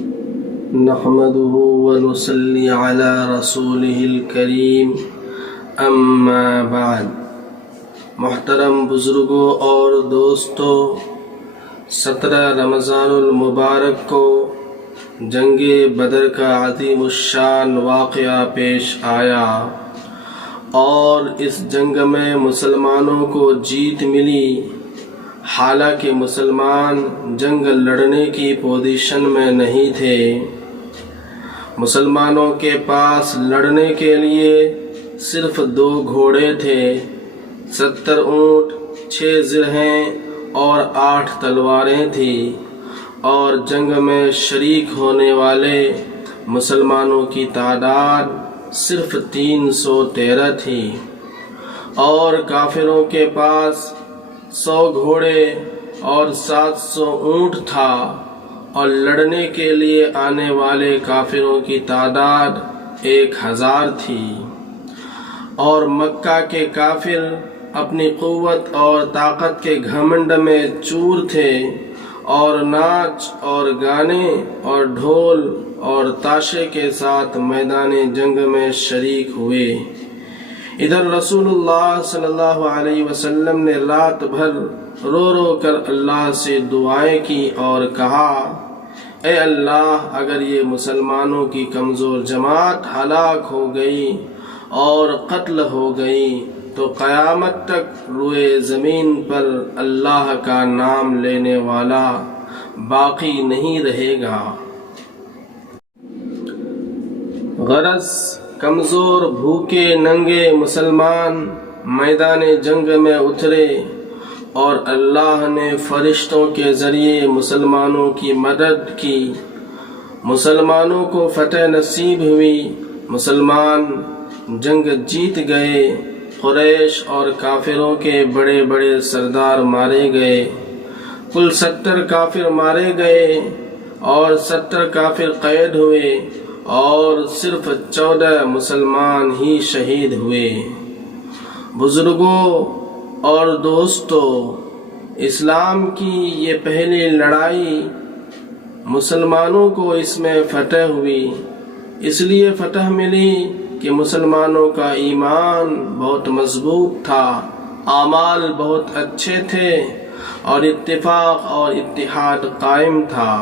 نحمده ونصلي على رسوله الكريم اما بعد۔ محترم بزرگوں اور دوستوں، 17 رمضان المبارک کو جنگ بدر کا عظیم الشان واقعہ پیش آیا اور اس جنگ میں مسلمانوں کو جیت ملی۔ حالانکہ مسلمان جنگ لڑنے کی پوزیشن میں نہیں تھے۔ مسلمانوں کے پاس لڑنے کے لیے صرف 2 گھوڑے تھے، 70 اونٹ، 6 زرہیں اور 8 تلواریں تھیں، اور جنگ میں شریک ہونے والے مسلمانوں کی تعداد صرف 313 تھی، اور کافروں کے پاس 100 گھوڑے اور 700 اونٹ تھا، اور لڑنے کے لیے آنے والے کافروں کی تعداد 1000 تھی۔ اور مکہ کے کافر اپنی قوت اور طاقت کے گھمنڈ میں چور تھے، اور ناچ اور گانے اور ڈھول اور تاشے کے ساتھ میدان جنگ میں شریک ہوئے۔ ادھر رسول اللہ صلی اللہ علیہ وسلم نے رات بھر رو رو کر اللہ سے دعائیں کی اور کہا، اے اللہ، اگر یہ مسلمانوں کی کمزور جماعت ہلاک ہو گئی اور قتل ہو گئی تو قیامت تک روئے زمین پر اللہ کا نام لینے والا باقی نہیں رہے گا۔ غرض کمزور، بھوکے، ننگے مسلمان میدان جنگ میں اترے، اور اللہ نے فرشتوں کے ذریعے مسلمانوں کی مدد کی۔ مسلمانوں کو فتح نصیب ہوئی، مسلمان جنگ جیت گئے۔ قریش اور کافروں کے بڑے بڑے سردار مارے گئے۔ کل 70 کافر مارے گئے اور 70 کافر قید ہوئے، اور صرف 14 مسلمان ہی شہید ہوئے۔ بزرگوں اور دوستوں، اسلام کی یہ پہلی لڑائی، مسلمانوں کو اس میں فتح ہوئی۔ اس لیے فتح ملی کہ مسلمانوں کا ایمان بہت مضبوط تھا، اعمال بہت اچھے تھے، اور اتفاق اور اتحاد قائم تھا۔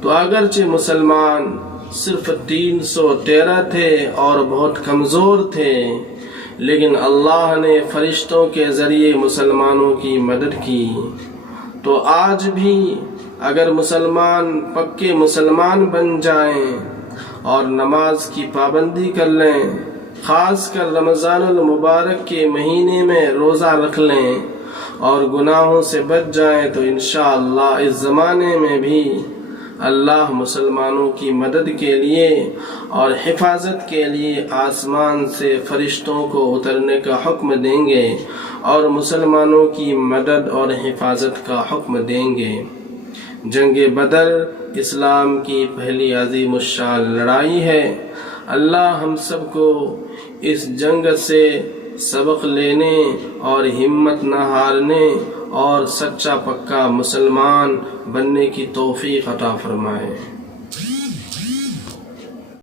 تو اگرچہ مسلمان صرف 313 تھے اور بہت کمزور تھے، لیکن اللہ نے فرشتوں کے ذریعے مسلمانوں کی مدد کی۔ تو آج بھی اگر مسلمان پکے مسلمان بن جائیں اور نماز کی پابندی کر لیں، خاص کر رمضان المبارک کے مہینے میں روزہ رکھ لیں اور گناہوں سے بچ جائیں، تو انشاءاللہ اس زمانے میں بھی اللہ مسلمانوں کی مدد کے لیے اور حفاظت کے لیے آسمان سے فرشتوں کو اترنے کا حکم دیں گے، اور مسلمانوں کی مدد اور حفاظت کا حکم دیں گے۔ جنگ بدر اسلام کی پہلی عظیم الشان لڑائی ہے۔ اللہ ہم سب کو اس جنگ سے سبق لینے اور ہمت نہ ہارنے اور سچا پکا مسلمان بننے کی توفیق عطا فرمائے۔